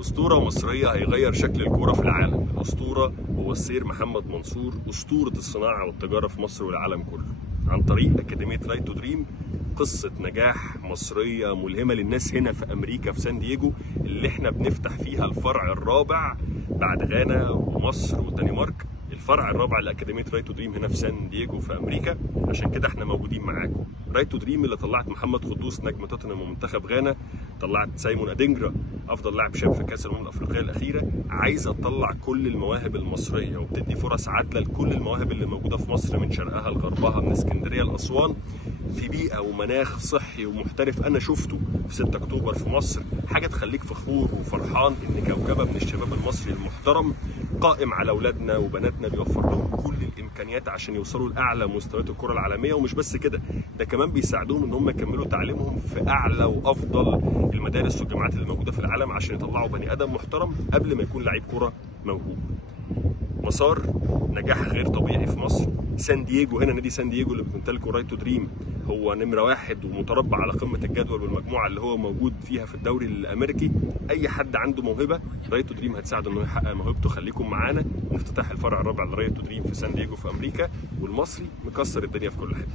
أسطورة مصرية هيغير شكل الكورة في العالم. الأسطورة هو السير محمد منصور، أسطورة الصناعة والتجارة في مصر والعالم كله، عن طريق أكاديمية رايت تو دريم. قصة نجاح مصرية ملهمة للناس هنا في أمريكا في سان دييجو، اللي احنا بنفتح فيها الفرع الرابع بعد غانا ومصر والدنمارك. الفرع الرابع لأكاديمية رايت تو دريم هنا في سان دييجو في أمريكا، عشان كده احنا موجودين معاكم. رايت تو دريم اللي طلعت محمد قدوس نجم توتنهام ومنتخب غانا، طلعت سايمون ادينجرا افضل لاعب شاب في كاس الامم الافريقيه الاخيره، عايزه تطلع كل المواهب المصريه وبتدي فرص عادله لكل المواهب اللي موجوده في مصر، من شرقها لغربها، من اسكندريه لاسوان، في بيئه ومناخ صحي ومحترف انا شفته في 6 اكتوبر في مصر. حاجه تخليك فخور وفرحان ان كوكبه من الشباب المصري المحترم قائم على اولادنا وبناتنا، بيوفر لهم كل الامكانيات عشان يوصلوا لاعلى مستويات الكره العالميه. ومش بس كده، ده كمان بيساعدوهم ان هم يكملوا تعليمهم في اعلى وافضل المدارس والجامعات اللي موجوده في العالم، عشان يطلعوا بني ادم محترم قبل ما يكون لعيب كره موهوب. مسار نجاح غير طبيعي في مصر. سان دييجو هنا، نادي سان دييجو اللي بتمتلكه رايت تو دريم، هو نمره 1 ومتربع على قمه الجدول والمجموعه اللي هو موجود فيها في الدوري الامريكي. اي حد عنده موهبه رايت تو دريم هتساعده انه يحقق موهبته. خليكم معانا ونفتتح الفرع الرابع لرايت تو دريم في سان دييجو في امريكا، والمصري مكسر الدنيا في كل حته.